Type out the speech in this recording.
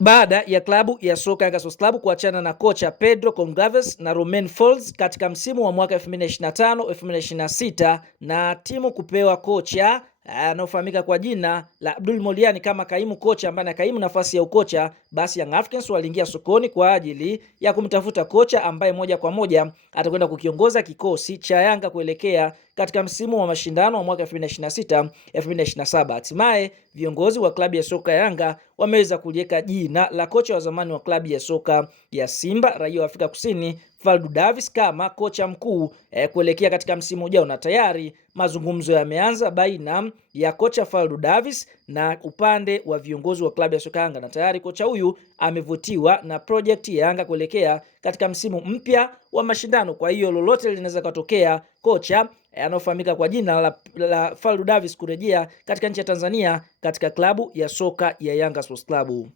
Baada ya klabu ya soka Yanga Sports Club kuachana na kocha Pedro Goncalves na Romain Folz katika msimu wa mwaka 2025-2026 na timu kupewa kocha anaofahamika kwa jina la Abdul Moliani kama kaimu kocha ambaye anakaimu nafasi ya ukocha, basi Young Africans waliingia sokoni kwa ajili ya kumtafuta kocha ambaye moja kwa moja atakwenda kukiongoza kikosi cha Yanga kuelekea katika msimu wa mashindano wa mwaka 2026-2027. Hatimaye viongozi wa klabu ya soka Yanga wameweza kuliweka jina la kocha wa zamani wa klabu ya soka ya Simba raia wa Afrika Kusini Faldu Davis kama kocha mkuu kuelekea katika msimu ujao, na tayari mazungumzo yameanza baina ya kocha Faldu Davis na upande wa viongozi wa klabu ya soka Yanga, na tayari kocha huyu amevutiwa na project ya Yanga kuelekea katika msimu mpya wa mashindano. Kwa hiyo lolote linaweza kutokea, kocha anaofahamika kwa jina la Faldu Davis kurejea katika nchi ya Tanzania katika klabu ya soka ya Yanga Sports Club.